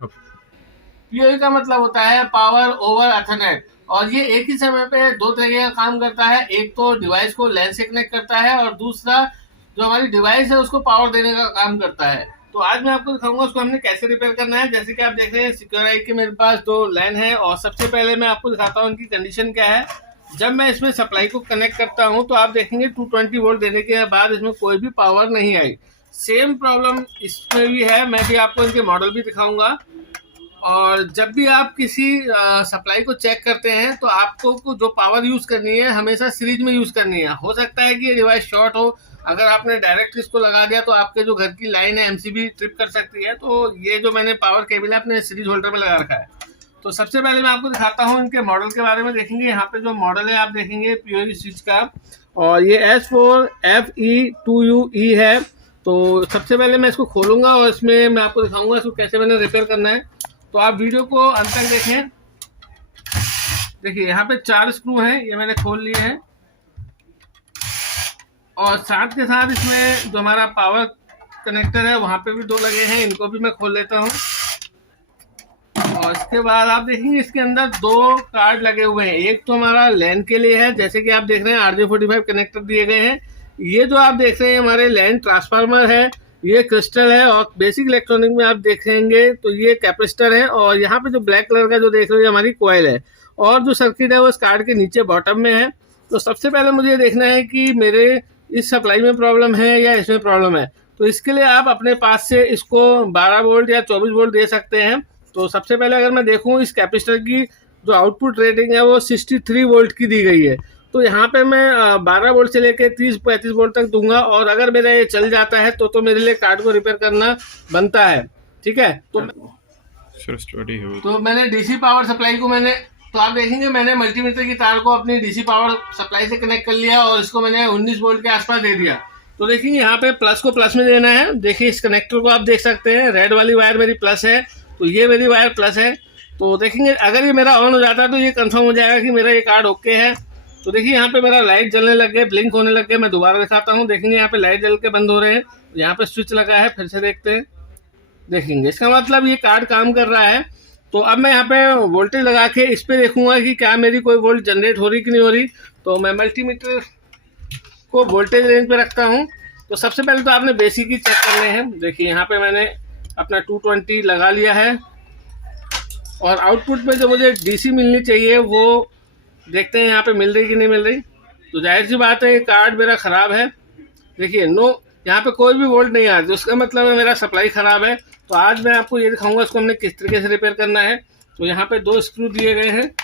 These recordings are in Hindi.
पीओई का मतलब होता है पावर ओवर एथरनेट, और ये एक ही समय पे दो तरीके का काम करता है। एक तो डिवाइस को लैन से कनेक्ट करता है, और दूसरा जो हमारी डिवाइस है उसको पावर देने का काम करता है। तो आज मैं आपको दिखाऊंगा उसको हमने कैसे रिपेयर करना है। जैसे कि आप देख रहे हैं सिक्योर आई के मेरे पास दो लैन है, और सबसे पहले मैं आपको दिखाता हूँ इनकी कंडीशन क्या है। जब मैं इसमें सप्लाई को कनेक्ट करता हूँ तो आप देखेंगे 220 वोल्ट देने के बाद इसमें कोई भी पावर नहीं आई। सेम प्रॉब्लम इसमें भी है, मैं भी आपको इनके मॉडल भी दिखाऊंगा। और जब भी आप किसी सप्लाई को चेक करते हैं तो आपको जो पावर यूज करनी है हमेशा सीरीज में यूज करनी है। हो सकता है कि ये डिवाइस शॉर्ट हो, अगर आपने डायरेक्ट इसको लगा दिया तो आपके जो घर की लाइन है एमसीबी ट्रिप कर सकती है। तो ये जो मैंने पावर केबल है अपने सीरीज होल्डर में लगा रखा है। तो सबसे पहले मैं आपको दिखाता हूँ इनके मॉडल के बारे में। देखेंगे यहाँ पे जो मॉडल है आप देखेंगे पीओई स्विच का, और ये S4FE2UE है। तो सबसे पहले मैं इसको खोलूंगा और इसमें मैं आपको दिखाऊंगा इसको कैसे मैंने रिपेयर करना है। तो आप वीडियो को अंत तक देखें। देखिए यहाँ पे 4 स्क्रू हैं, ये मैंने खोल लिए हैं, और साथ के साथ इसमें जो हमारा पावर कनेक्टर है वहाँ पे भी 2 लगे हैं, इनको भी मैं खोल लेता हूँ। और इसके बाद आप देखेंगे इसके अंदर 2 कार्ड लगे हुए हैं। एक तो हमारा लैन के लिए है, जैसे कि आप देख रहे हैं RJ45 कनेक्टर दिए गए हैं। ये जो आप देख रहे हैं हमारे लैन ट्रांसफार्मर है, ये क्रिस्टल है, और बेसिक इलेक्ट्रॉनिक में आप देखेंगे तो ये कैपेसिटर है। और यहाँ पे जो ब्लैक कलर का जो देख रहे हो हमारी कॉइल है, और जो सर्किट है वो इस कार्ड के नीचे बॉटम में है। तो सबसे पहले मुझे ये देखना है कि मेरे इस सप्लाई में प्रॉब्लम है या इसमें प्रॉब्लम है। तो इसके लिए आप अपने पास से इसको 12 वोल्ट या 24 वोल्ट दे सकते हैं। तो सबसे पहले अगर मैं देखूं इस कैपेसिटर की जो आउटपुट रेटिंग है वो 63 वोल्ट की दी गई है। तो यहाँ पे मैं 12 वोल्ट से लेकर 30-35 वोल्ट तक दूंगा, और अगर मेरा ये चल जाता है तो मेरे लिए कार्ड को रिपेयर करना बनता है। ठीक है, तो मैंने डीसी पावर सप्लाई को तो आप देखेंगे मैंने मल्टीमीटर की तार को अपनी डीसी पावर सप्लाई से कनेक्ट कर लिया, और इसको मैंने 19 वोल्ट के आसपास दे दिया। तो देखेंगे यहाँ पे प्लस को प्लस में देना है। देखिए इस कनेक्टर को आप देख सकते हैं, रेड वाली वायर मेरी प्लस है, तो ये मेरी वायर प्लस है। तो देखेंगे अगर ये मेरा ऑन हो जाता है तो ये कंफर्म हो जाएगा कि मेरा ये कार्ड ओके है। तो देखिए यहाँ पे मेरा लाइट जलने लग गए, ब्लिंक होने लग गए। मैं दोबारा दिखाता हूँ, देखेंगे यहाँ पे लाइट जल के बंद हो रहे हैं। यहाँ पे स्विच लगा है, फिर से देखते हैं, देखेंगे इसका मतलब ये कार्ड काम कर रहा है। तो अब मैं यहाँ पे वोल्टेज लगा के इस पे देखूंगा कि क्या मेरी कोई वोल्ट जनरेट हो रही कि नहीं हो रही। तो मैं मल्टीमीटर को वोल्टेज रेंज पे रखता हूँ। तो सबसे पहले तो आपने बेसिक ही चेक करने हैं। देखिए यहाँ पे मैंने अपना 220 लगा लिया है, और आउटपुट में जो मुझे डीसी मिलनी चाहिए वो देखते हैं यहाँ पे मिल रही कि नहीं मिल रही। तो जाहिर सी बात है ये कार्ड मेरा ख़राब है। देखिए नो, यहाँ पे कोई भी वोल्ट नहीं आ रही, तो उसका मतलब है मेरा सप्लाई ख़राब है। तो आज मैं आपको ये दिखाऊंगा इसको हमने किस तरीके से रिपेयर करना है। तो यहाँ पे 2 स्क्रू दिए गए हैं।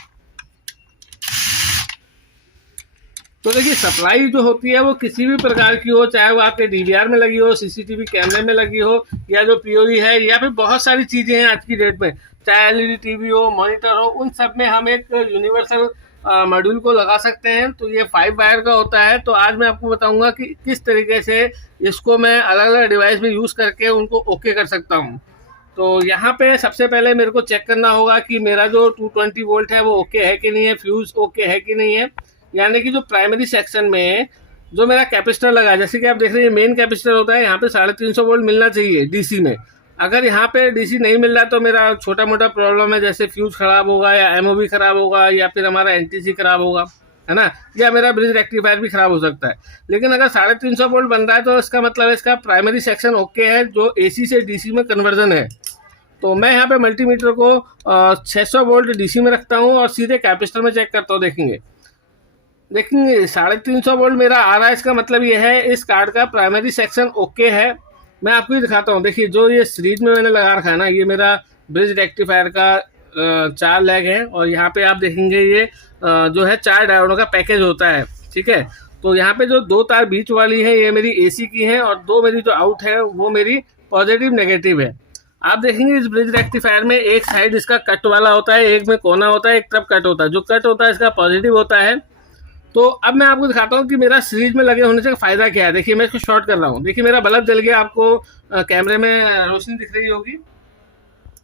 तो देखिए सप्लाई जो होती है वो किसी भी प्रकार की हो, चाहे वो आपके डीवीआर में लगी हो, सीसीटीवी कैमरे में लगी हो, या जो पीओई है, या फिर बहुत सारी चीज़ें हैं आज की डेट में, चाहे एलईडी टीवी हो, मॉनिटर हो, उन सब में हम एक यूनिवर्सल मॉड्यूल को लगा सकते हैं। तो ये 5 वायर का होता है। तो आज मैं आपको बताऊंगा कि किस तरीके से इसको मैं अलग अलग डिवाइस में यूज़ करके उनको ओके कर सकता हूँ। तो यहाँ पे सबसे पहले मेरे को चेक करना होगा कि मेरा जो 220 वोल्ट है वो ओके है कि नहीं है, फ्यूज़ ओके है कि नहीं है। यानी कि जो प्राइमरी सेक्शन में जो मेरा कैपेसिटर लगा है, जैसे कि आप देख रहे हैं मेन कैपेसिटर होता है, यहाँ पे 350 वोल्ट मिलना चाहिए डीसी में। अगर यहाँ पे डीसी नहीं मिल रहा तो मेरा छोटा मोटा प्रॉब्लम है, जैसे फ्यूज खराब होगा, या एमओबी खराब होगा, या फिर हमारा एनटीसी खराब होगा, है ना, या मेरा ब्रिज रेक्टिफायर भी खराब हो सकता है। लेकिन अगर 350 वोल्ट बन रहा है तो इसका मतलब है इसका प्राइमरी सेक्शन ओके है, जो एसी से डीसी में कन्वर्जन है। तो मैं यहाँ पे मल्टीमीटर को 600 वोल्ट डीसी में रखता हूँ और सीधे कैपेसिटर में चेक करता हूँ। देखेंगे 350 वोल्ट मेरा आ रहा है, इसका मतलब ये है इस कार्ड का प्राइमरी सेक्शन ओके है। मैं आपको ही दिखाता हूँ। देखिए जो ये सीरीज में मैंने लगा रखा है ना, ये मेरा ब्रिज रेक्टिफायर का 4 लेग है, और यहाँ पे आप देखेंगे ये जो है 4 डायोडों का पैकेज होता है। ठीक है, तो यहाँ पे जो 2 तार बीच वाली है ये मेरी एसी की है, और 2 मेरी जो आउट है वो मेरी पॉजिटिव नेगेटिव है। आप देखेंगे इस ब्रिज रेक्टिफायर में एक साइड इसका कट वाला होता है, एक में कोना होता है, एक तरफ कट होता है। जो कट होता है इसका पॉजिटिव होता है। तो अब मैं आपको दिखाता हूँ कि मेरा सीरीज में लगे होने से फ़ायदा क्या है। देखिए मैं इसको शॉर्ट कर रहा हूँ, देखिए मेरा बल्ब जल गया, आपको कैमरे में रोशनी दिख रही होगी,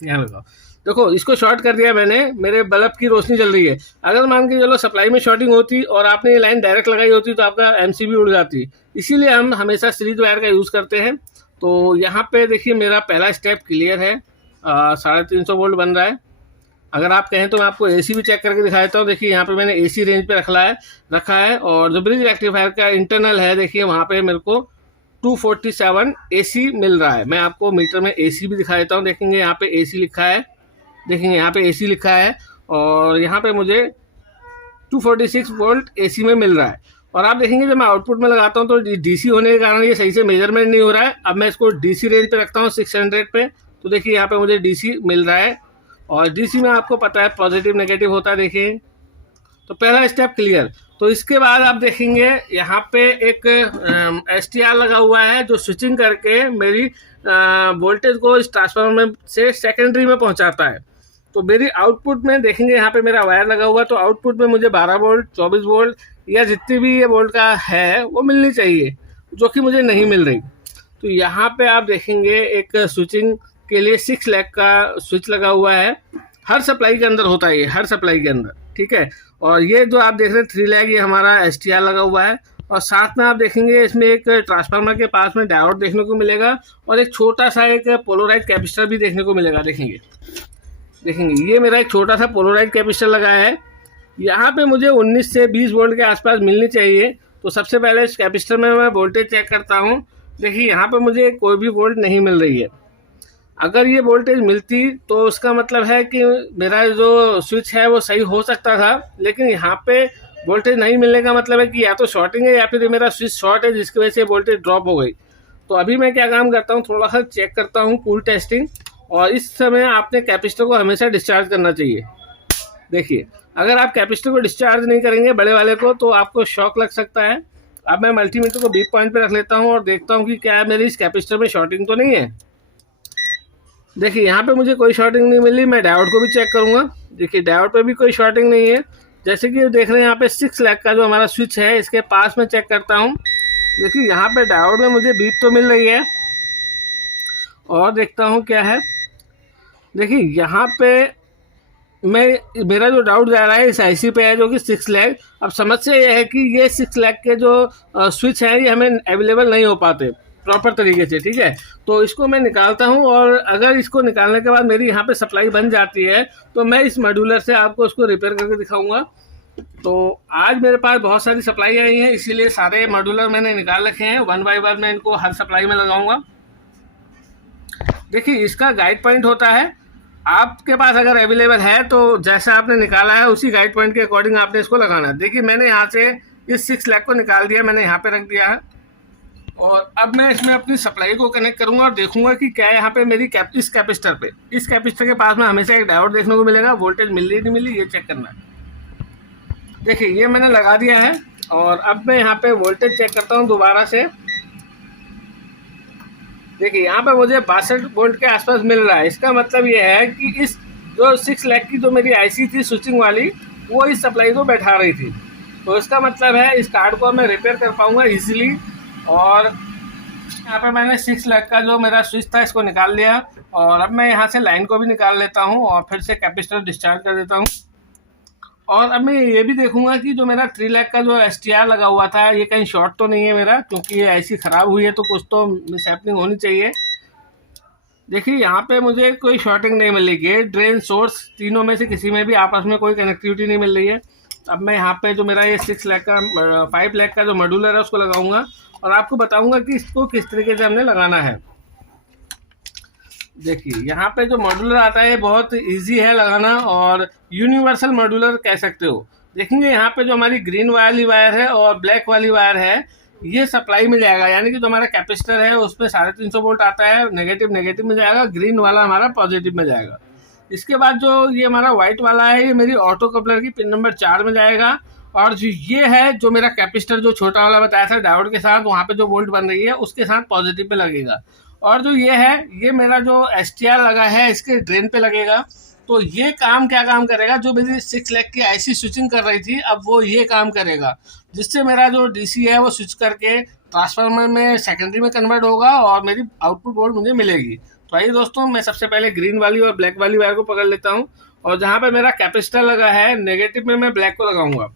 यहाँ लगाओ, देखो इसको शॉर्ट कर दिया मैंने, मेरे बल्ब की रोशनी जल रही है। अगर मान के चलो सप्लाई में शॉर्टिंग होती और आपने ये लाइन डायरेक्ट लगाई होती तो आपका एमसीबी उड़ जाती। इसीलिए हम हमेशा सीरीज वायर का यूज़ करते हैं। तो यहाँ पे देखिए मेरा पहला स्टेप क्लियर है। 350 वोल्ट बन रहा है। अगर आप कहें तो मैं आपको एसी भी चेक करके दिखा देता हूँ। देखिए यहाँ पे मैंने एसी रेंज पे रखा है और जो ब्रिज रेक्टिफायर का इंटरनल है, देखिए वहाँ पे मेरे को 247 एसी मिल रहा है। मैं आपको मीटर में एसी भी दिखा देता हूँ। देखेंगे यहाँ पे एसी लिखा है, देखेंगे यहाँ पे एसी लिखा है और यहाँ पे मुझे 246 वोल्ट एसी में मिल रहा है। और आप देखेंगे जब मैं आउटपुट में लगाता हूँ तो डीसी होने के कारण ये सही से मेजरमेंट नहीं हो रहा है। अब मैं इसको डीसी रेंज पे रखता हूँ 600 पे, तो देखिए यहाँ पे मुझे डीसी मिल रहा है। और डीसी में आपको पता है पॉजिटिव नेगेटिव होता है। देखिए तो पहला स्टेप क्लियर। तो इसके बाद आप देखेंगे यहाँ पे एक STR लगा हुआ है जो स्विचिंग करके मेरी वोल्टेज को इस ट्रांसफार्मर से सेकेंडरी में पहुँचाता है। तो मेरी आउटपुट में देखेंगे यहाँ पे मेरा वायर लगा हुआ, तो आउटपुट में मुझे 12 वोल्ट 24 वोल्ट या जितनी भी ये वोल्ट का है वो मिलनी चाहिए, जो कि मुझे नहीं मिल रही। तो यहाँ पे आप देखेंगे एक स्विचिंग के लिए 6 लैग का स्विच लगा हुआ है। हर सप्लाई के अंदर होता है ये, हर सप्लाई के अंदर, ठीक है। और ये जो आप देख रहे हैं 3 लैग, ये हमारा STR लगा हुआ है। और साथ में आप देखेंगे इसमें एक ट्रांसफार्मर के पास में डायोड देखने को मिलेगा और एक छोटा सा एक पोलराइज कैपेसिटर भी देखने को मिलेगा। देखेंगे ये मेरा एक छोटा सा पोलराइज कैपेसिटर लगा है। यहाँ पे मुझे 19 से 20 वोल्ट के आसपास मिलनी चाहिए। तो सबसे पहले इस कैपेसिटर में मैं वोल्टेज चेक करता हूँ। देखिए यहाँ पे मुझे कोई भी वोल्ट नहीं मिल रही है। अगर ये वोल्टेज मिलती तो उसका मतलब है कि मेरा जो स्विच है वो सही हो सकता था, लेकिन यहाँ पे वोल्टेज नहीं मिलने का मतलब है कि या तो शॉर्टिंग है या फिर मेरा स्विच शॉर्ट है, जिसकी वजह से वोल्टेज ड्रॉप हो गई। तो अभी मैं क्या काम करता हूँ, थोड़ा सा चेक करता हूँ कूल टेस्टिंग। और इस समय आपने कैपेसिटर को हमेशा डिस्चार्ज करना चाहिए। देखिए अगर आप कैपेसिटर को डिस्चार्ज नहीं करेंगे बड़े वाले को तो आपको शॉक लग सकता है। अब मैं मल्टीमीटर को बीप पॉइंट पे रख लेता हूँ और देखता हूँ कि क्या मेरी इस कैपेसिटर में शॉर्टिंग तो नहीं है। देखिए यहाँ पे मुझे कोई शॉर्टिंग नहीं मिली। मैं डायोड को भी चेक करूँगा। देखिए डायोड पे भी कोई शॉर्टिंग नहीं है। जैसे कि देख रहे हैं यहाँ पे 6 लैग का जो हमारा स्विच है इसके पास में चेक करता हूँ। देखिए यहाँ पे डायोड में मुझे बीप तो मिल रही है और देखता हूँ क्या है। देखिए यहाँ पे मेरा जो डाउट जा रहा है इस IC पे है जो कि 6 लैग। अब समस्या ये है कि ये 6 लैग के जो स्विच हैं ये हमें अवेलेबल नहीं हो पाते प्रॉपर तरीके से, ठीक है। तो इसको मैं निकालता हूँ और अगर इसको निकालने के बाद मेरी यहाँ पे सप्लाई बन जाती है तो मैं इस मॉड्यूलर से आपको उसको रिपेयर करके दिखाऊंगा। तो आज मेरे पास बहुत सारी सप्लाई आई हैं, इसीलिए सारे मॉड्यूलर मैंने निकाल रखे हैं। 1 बाय 1 मैं इनको हर सप्लाई में लगाऊंगा। देखिए इसका गाइड पॉइंट होता है, आपके पास अगर अवेलेबल है तो जैसा आपने निकाला है उसी गाइड पॉइंट के अकॉर्डिंग आपने इसको लगाना है। देखिए मैंने यहाँ से इस 6 लैग को निकाल दिया, मैंने यहाँ पे रख दिया है। और अब मैं इसमें अपनी सप्लाई को कनेक्ट करूँगा और देखूंगा कि क्या यहाँ पे मेरी इस कैपेसिटर के पास में हमेशा एक डायोड देखने को मिलेगा। वोल्टेज मिल रही नहीं मिली ये चेक करना है। देखिए ये मैंने लगा दिया है और अब मैं यहाँ पे वोल्टेज चेक करता हूँ दोबारा से। देखिए यहाँ पे मुझे 62 वोल्ट के आसपास मिल रहा है। इसका मतलब ये है कि इस जो 6 लैग की जो मेरी IC थी स्विचिंग वाली वो इस सप्लाई को बैठा रही थी। तो इसका मतलब है इस कार्ड को मैं रिपेयर कर पाऊँगा ईजिली। और यहाँ पे मैंने 6 लैग का जो मेरा स्विच था इसको निकाल लिया और अब मैं यहाँ से लाइन को भी निकाल लेता हूँ और फिर से कैपेसिटर डिस्चार्ज कर देता हूँ। और अब मैं ये भी देखूंगा कि जो मेरा 3 लैग का जो STR लगा हुआ था ये कहीं शॉर्ट तो नहीं है मेरा, क्योंकि ये IC ख़राब हुई है तो कुछ तो मिसहैपनिंग होनी चाहिए। देखिए यहाँ पे मुझे कोई शॉर्टिंग नहीं मिली। गेट ड्रेन सोर्स तीनों में से किसी में भी आपस में कोई कनेक्टिविटी नहीं मिल रही है। अब मैं यहाँ पे जो मेरा ये 5 लैग का जो मॉड्यूलर है उसको लगाऊंगा और आपको बताऊंगा कि इसको किस तरीके से हमने लगाना है। देखिए यहाँ पे जो मॉड्यूलर आता है ये बहुत इजी है लगाना और यूनिवर्सल मॉड्यूलर कह सकते हो। देखेंगे यहाँ पे जो हमारी ग्रीन वाली वायर है और ब्लैक वाली वायर है ये सप्लाई में जाएगा, यानी कि जो हमारा कैपेसिटर है उसमें 350 वोल्ट आता है, नेगेटिव में जाएगा, ग्रीन वाला हमारा पॉजिटिव में जाएगा। इसके बाद जो ये हमारा व्हाइट वाला है ये मेरी ऑटो कपलर की पिन नंबर 4 में जाएगा। और जो ये है जो मेरा कैपेसिटर जो छोटा वाला बताया था डायोड के साथ, वहाँ पे जो वोल्ट बन रही है उसके साथ पॉजिटिव पे लगेगा। और जो ये है ये मेरा जो STR लगा है इसके ड्रेन पे लगेगा। तो ये क्या काम करेगा, जो मेरी 6 लैग की IC स्विचिंग कर रही थी अब वो ये काम करेगा, जिससे मेरा जो DC है वो स्विच करके ट्रांसफार्मर में सेकेंडरी में कन्वर्ट होगा और मेरी आउटपुट वोल्ट मुझे मिलेगी। तो आइए दोस्तों मैं सबसे पहले ग्रीन वाली और ब्लैक वाली वायर को पकड़ लेता हूँ और जहाँ पे मेरा कैपेसिटर लगा है नेगेटिव में मैं ब्लैक को लगाऊंगा।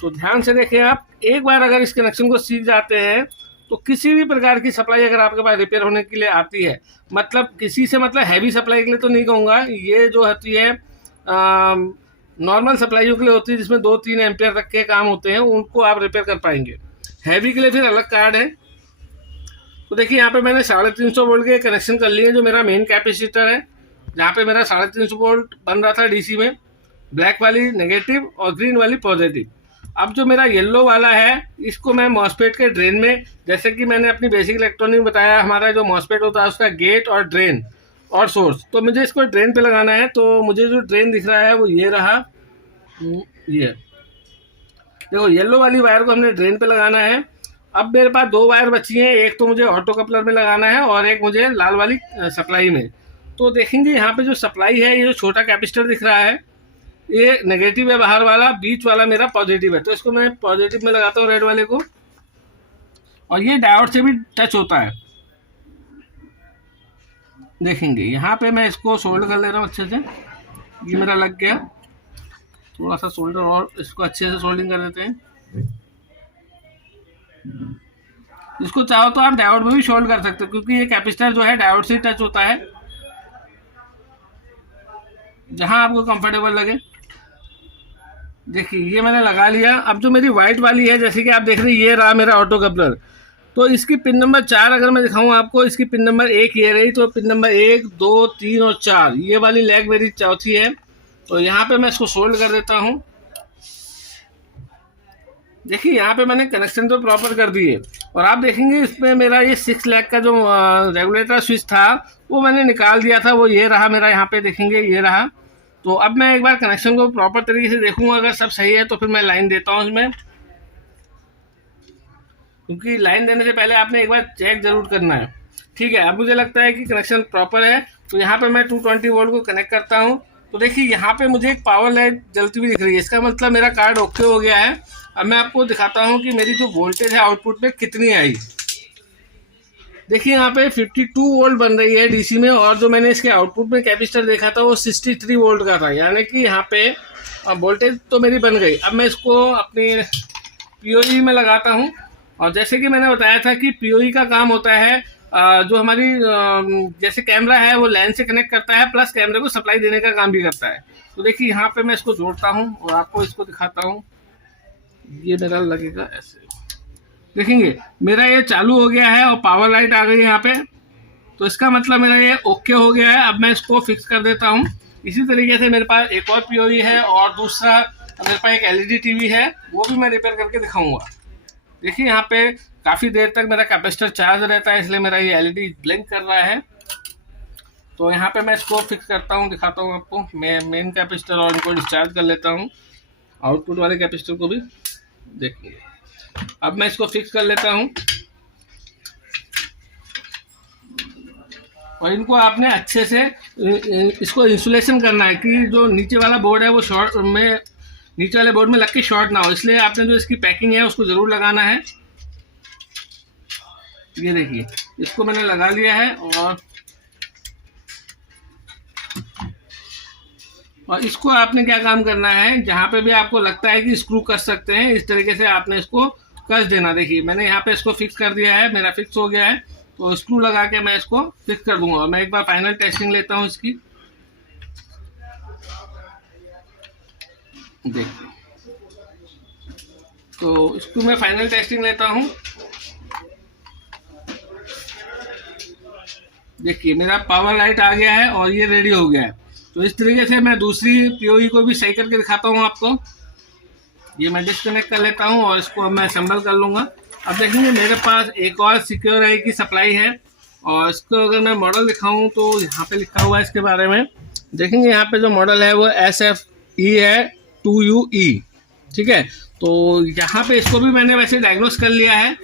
तो ध्यान से देखें आप, एक बार अगर इस कनेक्शन को सीख जाते हैं तो किसी भी प्रकार की सप्लाई अगर आपके पास रिपेयर होने के लिए आती है, मतलब किसी से मतलब हैवी सप्लाई के लिए तो नहीं कहूँगा, ये जो होती है नॉर्मल सप्लाइयों के लिए होती है जिसमें 2-3 एम्पियर तक के काम होते हैं, उनको आप रिपेयर कर पाएंगे। हैवी के लिए फिर अलग कार्ड है। तो देखिए यहाँ पे मैंने 350 वोल्ट के कनेक्शन कर लिए, जो मेरा मेन कैपेसिटर है, जहाँ पे मेरा 350 वोल्ट बन रहा था डीसी में, ब्लैक वाली नेगेटिव और ग्रीन वाली पॉजिटिव। अब जो मेरा येलो वाला है, इसको मैं मॉसफेट के ड्रेन में, जैसे कि मैंने अपनी बेसिक इलेक्ट्रॉनिक बताया, हमारा जो मॉसफेट होता है उसका गेट और ड्रेन और सोर्स, तो मुझे इसको ड्रेन पे लगाना है। तो मुझे जो ड्रेन दिख रहा है वो ये रहा, ये देखो येलो वाली वायर को हमने ड्रेन पे लगाना है। अब मेरे पास 2 वायर बची हैं, एक तो मुझे ऑटो कपलर में लगाना है और एक मुझे लाल वाली सप्लाई में। तो देखेंगे यहाँ पे जो सप्लाई है, ये जो छोटा कैपेसिटर दिख रहा है ये नेगेटिव है बाहर वाला, बीच वाला मेरा पॉजिटिव है। तो इसको मैं पॉजिटिव में लगाता हूँ रेड वाले को, और ये डायोड से भी टच होता है। देखेंगे यहाँ पे मैं इसको सोल्डर कर ले रहा हूँ अच्छे से, ये मेरा लग गया। थोड़ा सा सोल्डर और इसको अच्छे से सोल्डिंग कर देते हैं। इसको चाहो तो आप डायोड में भी सोल्ड कर सकते हो, क्योंकि ये कैपेसिटर जो है डायोड से टच होता है, जहां आपको कंफर्टेबल लगे। देखिए ये मैंने लगा लिया। अब जो मेरी वाइट वाली है, जैसे कि आप देख रहे हैं, ये रहा मेरा ऑटो कपलर। तो इसकी पिन नंबर 4 अगर मैं दिखाऊं आपको, इसकी पिन नंबर 1 ये रही, तो पिन नंबर 1, 2, 3 और 4, ये वाली लेग मेरी चौथी है। तो यहाँ पे मैं इसको सोल्ड कर देता हूँ। देखिए यहाँ पे मैंने कनेक्शन तो प्रॉपर कर दिए, और आप देखेंगे इसमें मेरा ये 6 लेग का जो रेगुलेटर स्विच था वो मैंने निकाल दिया था, वो ये रहा मेरा, यहाँ पे देखेंगे ये रहा। तो अब मैं एक बार कनेक्शन को प्रॉपर तरीके से देखूंगा, अगर सब सही है तो फिर मैं लाइन देता हूँ इसमें, क्योंकि लाइन देने से पहले आपने एक बार चेक जरूर करना है। ठीक है, अब मुझे लगता है कि कनेक्शन प्रॉपर है। तो यहाँ पे मैं 220 वोल्ट को कनेक्ट करता हूँ। तो देखिए यहाँ पे मुझे एक पावर लाइट जलती हुई दिख रही है, इसका मतलब मेरा कार्ड ओके हो गया है। अब मैं आपको दिखाता हूँ कि मेरी जो वोल्टेज है आउटपुट में कितनी आई। देखिए यहाँ पे 52 वोल्ट बन रही है डीसी में, और जो मैंने इसके आउटपुट में कैपेसिटर देखा था वो 63 वोल्ट का था, यानी कि यहाँ पे वोल्टेज तो मेरी बन गई। अब मैं इसको अपनी पीओई में लगाता हूँ, और जैसे कि मैंने बताया था कि पीओई का काम होता है, जो हमारी जैसे कैमरा है वो लाइन से कनेक्ट करता है, प्लस कैमरे को सप्लाई देने का काम भी करता है। तो देखिए यहाँ पे मैं इसको जोड़ता हूँ और आपको इसको दिखाता हूँ। ये मेरा लगेगा ऐसे, देखेंगे मेरा ये चालू हो गया है और पावर लाइट आ गई है यहाँ पे। तो इसका मतलब मेरा ये ओके हो गया है। अब मैं इसको फिक्स कर देता हूँ। इसी तरीके से मेरे पास एक और पीओई है, और दूसरा मेरे पास एक एलईडी टीवी है, वो भी मैं रिपेयर करके दिखाऊंगा। देखिए यहाँ पे काफ़ी देर तक मेरा कैपेसिटर चार्ज रहता है, इसलिए मेरा ये एलईडी ब्लिंक कर रहा है। तो यहाँ पे मैं इसको फिक्स करता हूँ, दिखाता हूँ आपको। मैं मेन कैपेसिटर और इनको डिस्चार्ज कर लेता हूँ, आउटपुट वाले कैपेसिटर को भी। देखिए अब मैं इसको फिक्स कर लेता हूँ, और इनको आपने अच्छे से इसको इंसुलेशन करना है कि जो नीचे वाला बोर्ड है वो शॉर्ट में, नीचे वाले बोर्ड में लग के शॉर्ट ना हो, इसलिए आपने जो इसकी पैकिंग है उसको ज़रूर लगाना है। ये देखिए इसको मैंने लगा लिया है, और इसको आपने क्या काम करना है, जहाँ पे भी आपको लगता है कि स्क्रू कस सकते हैं, इस तरीके से आपने इसको कस देना। देखिए मैंने यहाँ पे इसको फिक्स कर दिया है, मेरा फिक्स हो गया है। तो स्क्रू लगा के मैं इसको फिक्स कर दूंगा। मैं एक बार फाइनल टेस्टिंग लेता हूँ इसकी। देखिए तो इसको मैं फाइनल टेस्टिंग लेता हूँ। देखिए मेरा पावर लाइट आ गया है और ये रेडी हो गया है। तो इस तरीके से मैं दूसरी पीओई को भी सही करके दिखाता हूँ आपको। ये मैं डिस्कनेक्ट कर लेता हूँ और इसको मैं असेंबल कर लूँगा। अब देखेंगे मेरे पास एक और सिक्योर आई की सप्लाई है, और इसको अगर मैं मॉडल दिखाऊँ तो यहाँ पे लिखा हुआ है इसके बारे में। देखेंगे यहाँ पे जो मॉडल है वो SFE है 2UE। ठीक है, तो यहाँ पे इसको भी मैंने वैसे डायग्नोस कर लिया है,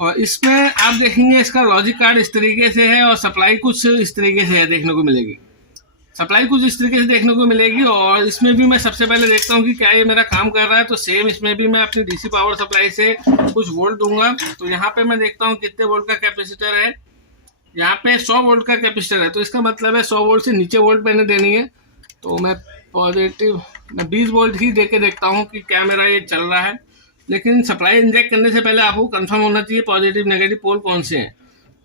और इसमें आप देखेंगे इसका लॉजिक कार्ड इस तरीके से है, और सप्लाई कुछ इस तरीके से है, देखने को मिलेगी। सप्लाई कुछ इस तरीके से देखने को मिलेगी, और इसमें भी मैं सबसे पहले देखता हूँ कि क्या ये मेरा काम कर रहा है। तो सेम इसमें भी मैं अपनी डीसी पावर सप्लाई से कुछ वोल्ट दूंगा। तो यहाँ पे मैं देखता हूँ कितने वोल्ट का कैपेसिटर है। यहाँ पे 100 वोल्ट का कैपेसिटर है, तो इसका मतलब है 100 वोल्ट से नीचे वोल्ट मैंने देनी है। तो मैं पॉजिटिव 20 वोल्ट ही दे के देखता हूँ कि क्या मेरा ये चल रहा है। लेकिन सप्लाई इंजेक्ट करने से पहले आपको कंफर्म होना चाहिए पॉजिटिव नेगेटिव पोल कौन से हैं।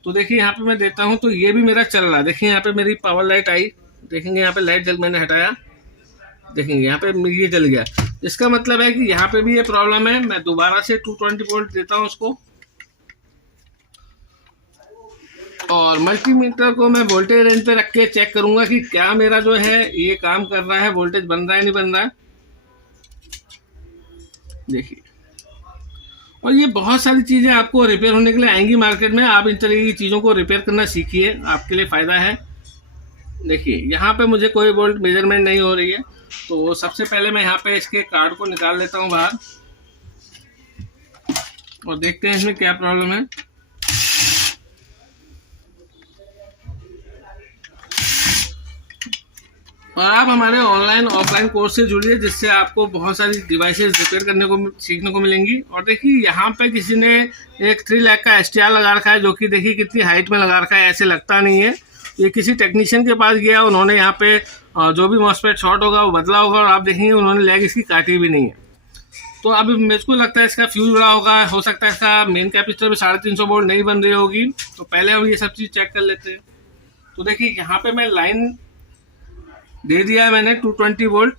तो देखिए यहाँ पे मैं देता हूँ, तो ये भी मेरा चल रहा है। देखिए यहाँ पे मेरी पावर लाइट आई, देखेंगे यहाँ पे लाइट जल, मैंने हटाया, देखेंगे यहाँ पे ये जल गया। इसका मतलब है कि यहाँ पे भी ये प्रॉब्लम है। मैं दोबारा से 220 वोल्ट देता हूँ उसको, और मल्टीमीटर को मैं वोल्टेज रेंज पे रख के चेक करूंगा कि क्या मेरा जो है ये काम कर रहा है, वोल्टेज बन रहा है नहीं बन रहा है। देखिए, और ये बहुत सारी चीज़ें आपको रिपेयर होने के लिए आएंगी मार्केट में। आप इन तरह की चीज़ों को रिपेयर करना सीखिए, आपके लिए फ़ायदा है। देखिए यहाँ पे मुझे कोई वोल्ट मेजरमेंट नहीं हो रही है, तो सबसे पहले मैं यहाँ पे इसके कार्ड को निकाल लेता हूँ बाहर और देखते हैं इसमें क्या प्रॉब्लम है। और आप हमारे ऑनलाइन ऑफलाइन कोर्स से जुड़िए, जिससे आपको बहुत सारी डिवाइसेस रिपेयर करने को सीखने को मिलेंगी। और देखिए यहाँ पे किसी ने एक 3 लाख का STR लगा रखा है, जो कि देखिए कितनी हाइट में लगा रखा है, ऐसे लगता नहीं है। ये किसी टेक्नीशियन के पास गया, उन्होंने यहाँ पे जो भी मॉसफेट शॉर्ट होगा वो बदला होगा, और आप देखेंगे उन्होंने लेग इसकी काटी भी नहीं है। तो अभी मेरे को लगता है इसका फ्यूज बड़ा होगा, हो सकता है इसका मेन कैपेसिटर में 350 वोल्ट नहीं बन रही होगी। तो पहले हम ये सब चीज़ चेक कर लेते हैं। तो देखिए यहाँ पे मैं लाइन दे दिया है मैंने 220 वोल्ट,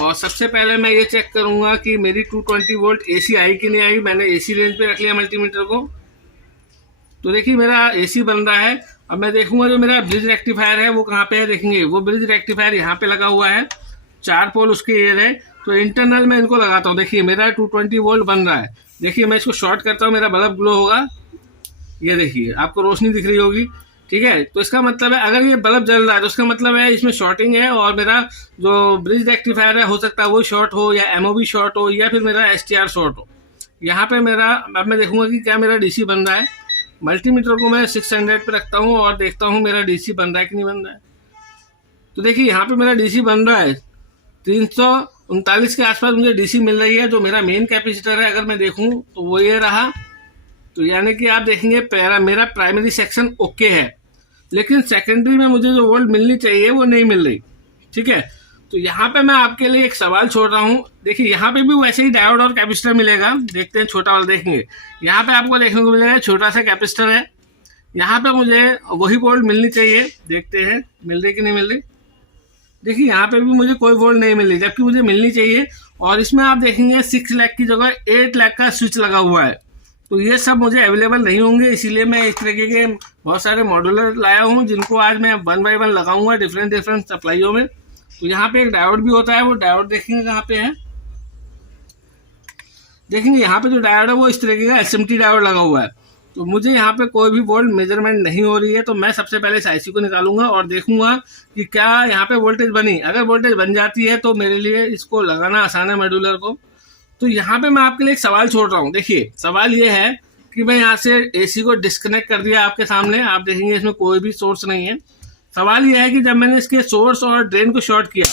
और सबसे पहले मैं ये चेक करूंगा कि मेरी 220 वोल्ट AC आई कि नहीं आई। मैंने AC रेंज पे रख लिया मल्टीमीटर को। तो देखिए मेरा AC बन रहा है। अब मैं देखूंगा जो मेरा ब्रिज रेक्टिफायर है वो कहाँ पे है। देखेंगे वो ब्रिज रेक्टिफायर यहाँ पे लगा हुआ है, 4 पोल उसके ये है। तो इंटरनल में इनको लगाता हूँ। देखिए मेरा 220 वोल्ट बन रहा है। देखिए मैं इसको शॉर्ट करता हूँ, मेरा बल्ब ग्लो होगा, ये देखिए आपको रोशनी दिख रही होगी, ठीक है। तो इसका मतलब है अगर ये बल्ब जल रहा है तो इसका मतलब है इसमें शॉर्टिंग है, और मेरा जो ब्रिज रेक्टिफायर है हो सकता है वो शॉर्ट हो, या MOB शॉर्ट हो, या फिर मेरा STR शॉर्ट हो। यहाँ पे मेरा, अब मैं देखूंगा कि क्या मेरा DC बन रहा है। मल्टीमीटर को मैं 600 पे रखता हूँ और देखता हूँ मेरा DC बन रहा है कि नहीं बन रहा है। तो देखिए यहाँ पे मेरा DC बन रहा है, 339 के आसपास मुझे DC मिल रही है। जो मेरा मेन कैपेसिटर है अगर मैं देखूँ तो वो ये रहा। तो यानी कि आप देखेंगे मेरा प्राइमरी सेक्शन ओके है, लेकिन सेकेंडरी में मुझे जो वोल्ट मिलनी चाहिए वो नहीं मिल रही, ठीक है। तो यहाँ पे मैं आपके लिए एक सवाल छोड़ रहा हूँ। देखिए यहाँ पे भी वैसे ही डायोड और कैपेसिटर मिलेगा। देखते हैं छोटा वाला, देखेंगे यहाँ पे आपको देखने को मिलेगा छोटा सा कैपेसिटर है। यहाँ पे मुझे वही वोल्ट मिलनी चाहिए, देखते हैं मिल रही कि नहीं मिल रही। देखिए यहाँ पे भी मुझे कोई वोल्ट नहीं मिल रही, जबकि मुझे मिलनी चाहिए। और इसमें आप देखेंगे 6 लाख की जगह 8 लाख का स्विच लगा हुआ है। तो ये सब मुझे अवेलेबल नहीं होंगे, इसीलिए मैं इस तरीके के बहुत सारे मॉड्यूलर लाया हूँ, जिनको आज मैं 1 बाय 1 लगाऊंगा डिफरेंट सप्लाइयों में। तो यहाँ पे एक डायोड भी होता है, वो डायोड देखेंगे कहाँ पे है। देखेंगे यहाँ पे जो डायोड है वो इस तरीके का SMT डायोड लगा हुआ है। तो मुझे यहाँ पे कोई भी वोल्ट मेजरमेंट नहीं हो रही है। तो मैं सबसे पहले इस IC को निकालूंगा और देखूंगा कि क्या यहाँ पे वोल्टेज बनी। अगर वोल्टेज बन जाती है तो मेरे लिए इसको लगाना आसान है मॉड्यूलर को। तो यहाँ पे मैं आपके लिए एक सवाल छोड़ रहा हूँ। देखिए सवाल ये है कि मैं यहाँ से AC को डिस्कनेक्ट कर दिया आपके सामने, आप देखेंगे इसमें कोई भी सोर्स नहीं है। सवाल ये है कि जब मैंने इसके सोर्स और ड्रेन को शॉर्ट किया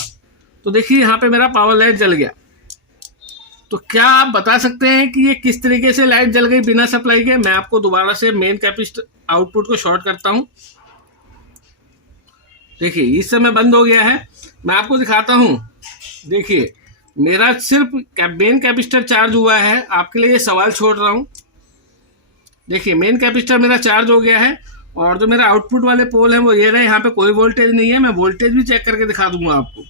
तो देखिए यहाँ पे मेरा पावर लाइट जल गया। तो क्या आप बता सकते हैं कि ये किस तरीके से लाइट जल गई बिना सप्लाई के। मैं आपको दोबारा से मेन कैपेसिटर आउटपुट को शॉर्ट करता हूँ। देखिए इस समय बंद हो गया है, मैं आपको दिखाता हूँ। देखिए मेरा सिर्फ मेन कैपेसिटर चार्ज हुआ है, आपके लिए ये सवाल छोड़ रहा हूँ। देखिए मेन कैपेसिटर मेरा चार्ज हो गया है, और जो मेरा आउटपुट वाले पोल है वो ये रहे, यहाँ पे कोई वोल्टेज नहीं है। मैं वोल्टेज भी चेक करके दिखा दूंगा आपको।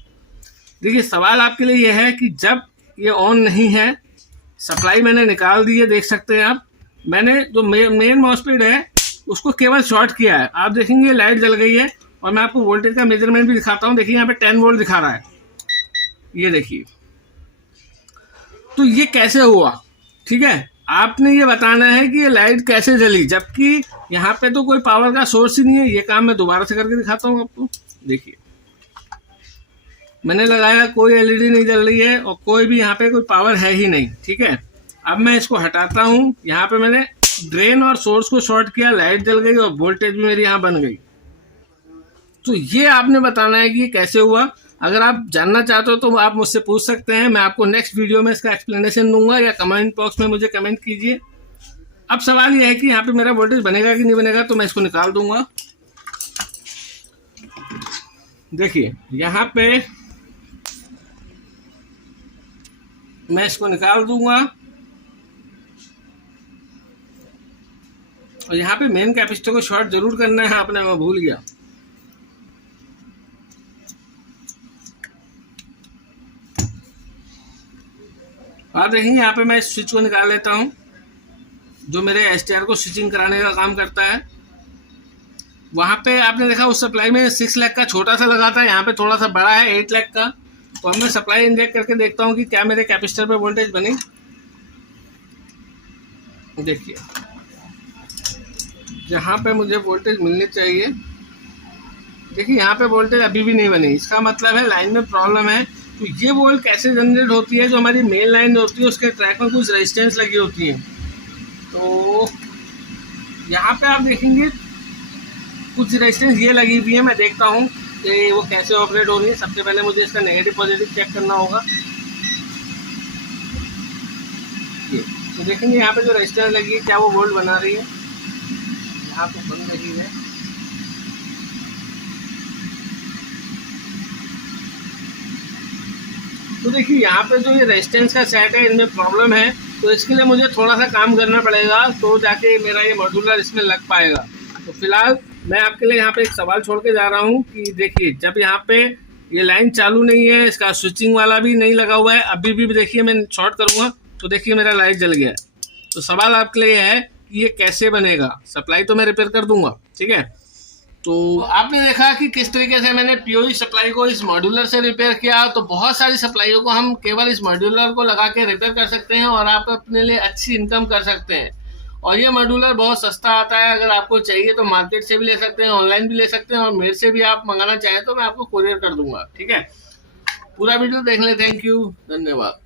देखिए सवाल आपके लिए ये है कि जब ये ऑन नहीं है, सप्लाई मैंने निकाल दी है, देख सकते हैं आप। मैंने जो मेन मॉसफेट है उसको केवल शॉर्ट किया है, आप देखेंगे लाइट जल गई है। और मैं आपको वोल्टेज का मेजरमेंट भी दिखाता हूँ। देखिए यहाँ पे 10 वोल्ट दिखा रहा है, ये देखिए। तो ये कैसे हुआ, ठीक है। आपने ये बताना है कि ये लाइट कैसे जली, जबकि यहाँ पे तो कोई पावर का सोर्स ही नहीं है। ये काम मैं दोबारा से करके दिखाता हूँ आपको। देखिए मैंने लगाया, कोई LED नहीं जल रही है और कोई भी यहाँ पे कोई पावर है ही नहीं, ठीक है। अब मैं इसको हटाता हूँ। यहाँ पे मैंने ड्रेन और सोर्स को शॉर्ट किया, लाइट जल गई और वोल्टेज भी मेरी यहाँ बन गई। तो ये आपने बताना है कि कैसे हुआ। अगर आप जानना चाहते हो तो आप मुझसे पूछ सकते हैं, मैं आपको नेक्स्ट वीडियो में इसका एक्सप्लेनेशन दूंगा, या कमेंट बॉक्स में मुझे कमेंट कीजिए। अब सवाल ये है कि यहाँ पे मेरा वोल्टेज बनेगा कि नहीं बनेगा, तो मैं इसको निकाल दूंगा। देखिए यहाँ पे मैं इसको निकाल दूंगा और यहाँ पे मेन कैपेसिटर को शॉर्ट जरूर करना है आपने, मैं भूल गया। आप देखेंगे यहाँ पे मैं इस स्विच को निकाल लेता हूँ जो मेरे एसटीआर को स्विचिंग कराने का काम करता है। वहाँ पे आपने देखा उस सप्लाई में 6 लाख का छोटा सा लगा था, यहाँ पे थोड़ा सा बड़ा है 8 लाख का। तो अब मैं सप्लाई इंजेक्ट करके देखता हूँ कि क्या मेरे कैपेसिटर पे वोल्टेज बनी। देखिए जहाँ पे मुझे वोल्टेज मिलनी चाहिए, देखिए यहाँ पे वोल्टेज अभी भी नहीं बनी। इसका मतलब है लाइन में प्रॉब्लम है। तो ये वोल्ट कैसे जनरेट होती है, जो हमारी मेन लाइन होती है उसके ट्रैक में कुछ रेजिस्टेंस लगी होती है। तो यहाँ पे आप देखेंगे कुछ रेजिस्टेंस ये लगी हुई है। मैं देखता हूँ कि वो कैसे ऑपरेट हो रही है। सबसे पहले मुझे इसका नेगेटिव पॉजिटिव चेक करना होगा। ये तो देखेंगे यहाँ पे जो रेजिस्टेंस लगी है क्या वो वोल्ट बना रही है। यहाँ पे बन रही है। तो देखिए यहाँ पे जो ये रेजिस्टेंस का सेट है इनमें प्रॉब्लम है। तो इसके लिए मुझे थोड़ा सा काम करना पड़ेगा, तो जाके मेरा ये मॉड्यूलर इसमें लग पाएगा। तो फिलहाल मैं आपके लिए यहाँ पे एक सवाल छोड़ के जा रहा हूँ कि देखिए जब यहाँ पे ये लाइन चालू नहीं है, इसका स्विचिंग वाला भी नहीं लगा हुआ है, अभी भी देखिए मैं शॉर्ट करूँगा तो देखिए मेरा लाइट जल गया है। तो सवाल आपके लिए है कि ये कैसे बनेगा। सप्लाई तो मैं रिपेयर कर दूंगा, ठीक है। तो आपने देखा कि किस तरीके से मैंने पीओई सप्लाई को इस मॉड्यूलर से रिपेयर किया। तो बहुत सारी सप्लाईयों को हम केवल इस मॉड्यूलर को लगा के रिपेयर कर सकते हैं और आप अपने लिए अच्छी इनकम कर सकते हैं। और ये मॉड्यूलर बहुत सस्ता आता है। अगर आपको चाहिए तो मार्केट से भी ले सकते हैं, ऑनलाइन भी ले सकते हैं, और मेरे से भी आप मंगाना चाहें तो मैं आपको कोरियर कर दूंगा, ठीक है। पूरा वीडियो देखने थैंक यू, धन्यवाद।